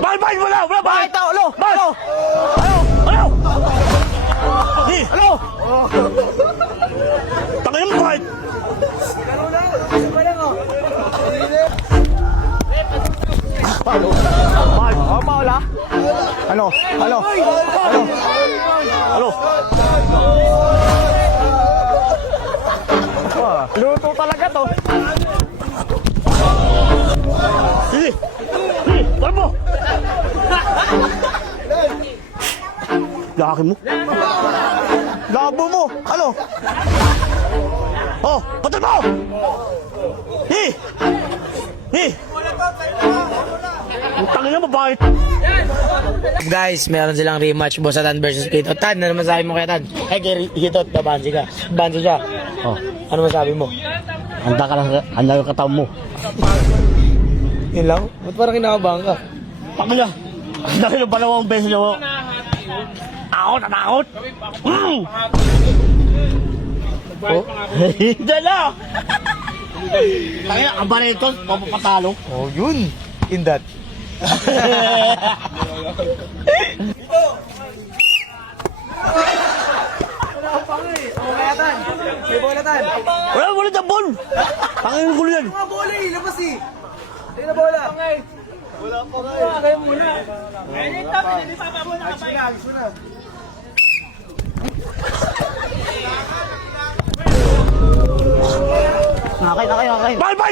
Bakit wala? Bakit? Alo! Alo! Ano? Di! Alo! Tangin mo bakit? Bakit? Oh, Paula? Ano? Ano? Ano? Ano? Luto talaga to. Sige! Sige! Bakit mo? Laki mo? Labo mo. Ano? Oh! Patay mo! Di! Di! Ang tangin mo bakit? Guys, meron silang rematch, Boss Tan versus Hito. Tan, ano masabi mo kay Tan? Ay, kay Hito, babansi ka. Bansi siya. Oh, Ano masabi mo? handa ka lang, handa yung katawan mo. Yun lang? Ba't parang kinakabahan ka? Tangin na! Dahil ng panawang beses nyo. Takot! Oh? Hindi na! Tangin na, ang baritos, papapatalo. Oh, yun. In that. Wala dyan, Bon! Tangin yung gulo yan. Mga bola eh, labas eh. Ayun na bola. Wala pa nga eh. Kaya muna. Ayun na, hindi pa mo nakapay. Agis mo na. Bakit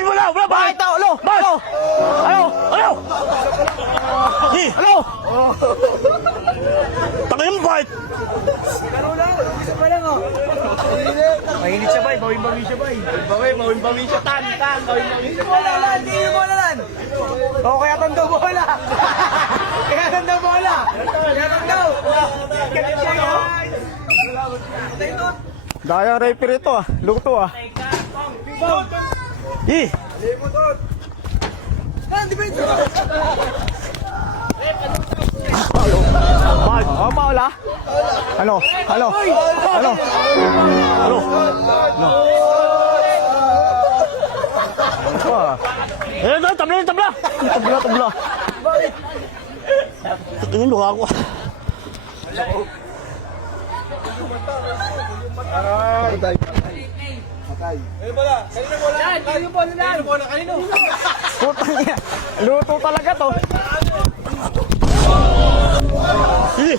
wala? Bakit? Alo! Alo! Alo! Ano? Di! Alo! Tangin mo bakit? Laro lang. Isa pa lang oh. Mainit siya bay. Bawin-bawin siya bay. Bawin-bawin siya. Tan. Bawin-bawin siya. Bola lan. Hindi yung bola lan. Oo, kaya tanda bola. Kaya tanda bola. Kaya tanda. Galit siya guys. Daya referee ito ah. Luto ah. Di! Bakit? Oh, Paula? Ano? Ano? Ano? Ano? Eh, tabla! Tabla. Tingin mo ako. Putang niya. Luto talaga to. Sige!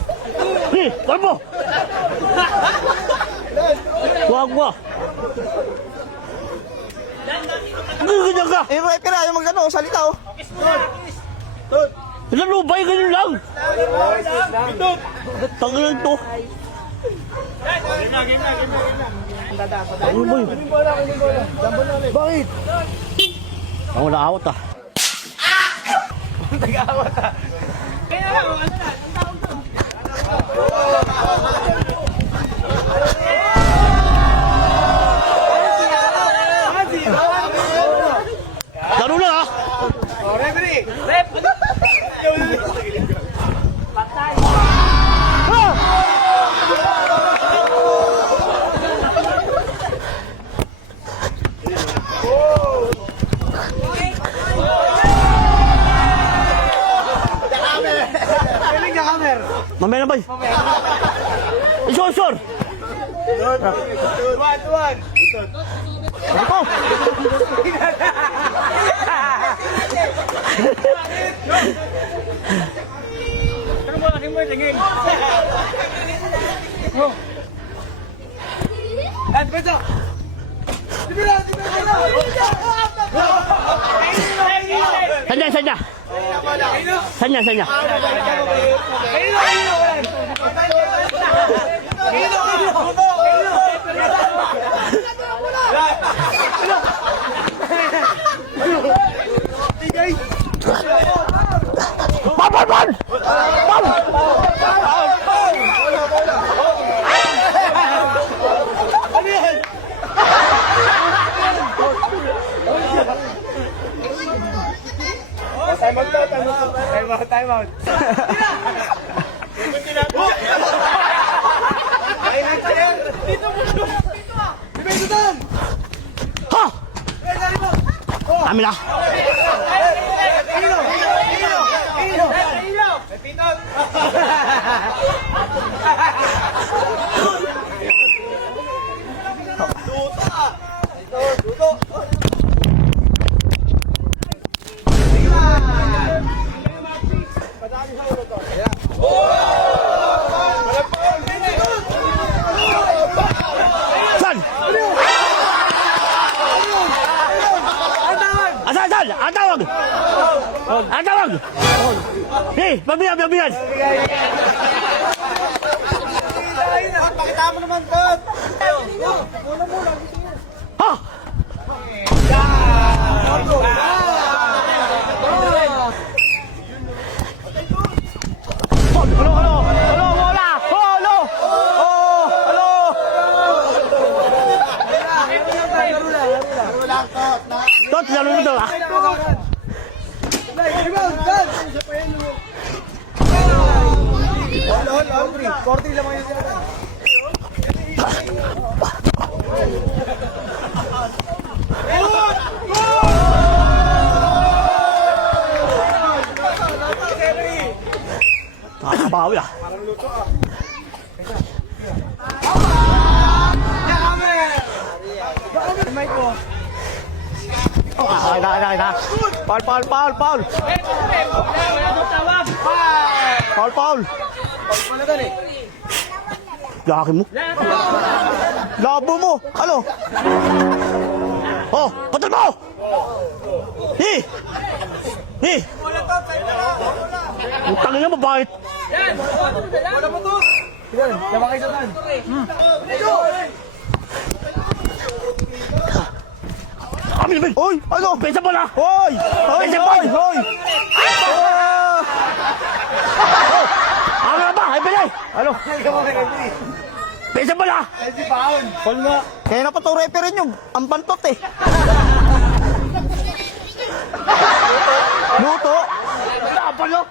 Sige! Bakit mo? Wag mo! Ganyan ka! Eh, bakit ka na? Yung magano, salita oh. Lalubay, ganyan lang! Tanginan to! Ano ba yun? Bakit? Ako na-out ah. Nag-aawat ah. Laro na ah! Oh, referee! Ref! Mamaya na ba? Isor! Tuwan! Ako! Sanya! Ban! Time out. Ha! Amin na! Saan? Asan, asan? Ang tawag! Ang tawag! Eh, pabiyan, pabiyan! Pakita mo naman, Tot! Ha! Halo, halo! Halo, bola! Halo! Oh, halo! Tot, lalo mo to, ah! Korte lang yun. Nakakabawi, ah! Ay, na. Paul, Paul, Paul, Paul! Paul, Paul! Gaki mo. Labo mo. Ano? Oh, patol mo! Hi! Hi! Utang niya, mabait. Tama kayo sa tan. Kami naman. Hoy! Ano? Pesa mo na! Hoy! Hoy! Hoy! Hoy! Ano na ba? Ay, bilay! Ano? Pesa mo na! Paul nga. Kaya na pa ito referin yung ang pantot eh. Luto. Laban no?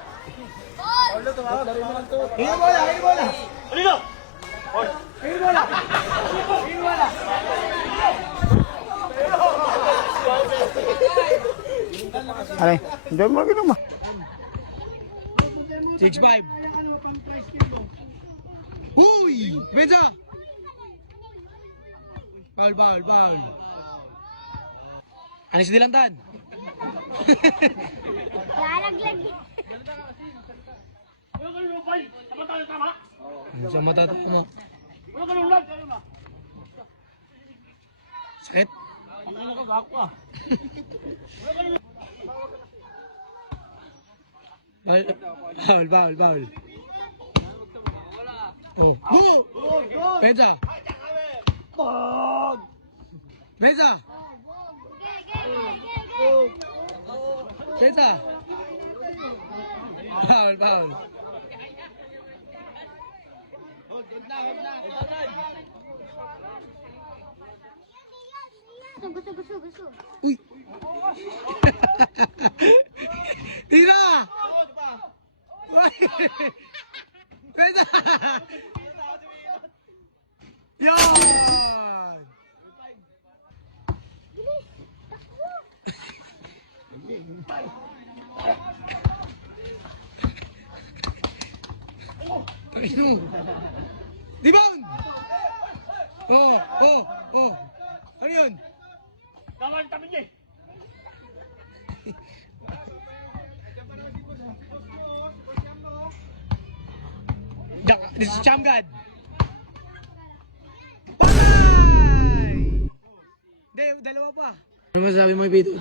Hino bola, hino bola. Alino? Hino bola. Hino bola. Alay, hindi mo ginuma. 6-5. Uy! Benza! Foul, foul, foul. Anis dilantan. Lalaglag. Sa mata mo. Sakit. Foul, foul, foul. Oh. Benza! Benza! Benza! Foul, foul. Gusto. Uy! Tira! Benza! Yan! Tangino! Rebound! Oh! Ano yun? Tama yung tabi niya eh. This is Chamgad! Patay! Hindi, dalawa pa. Ano masabi mo, Ibito?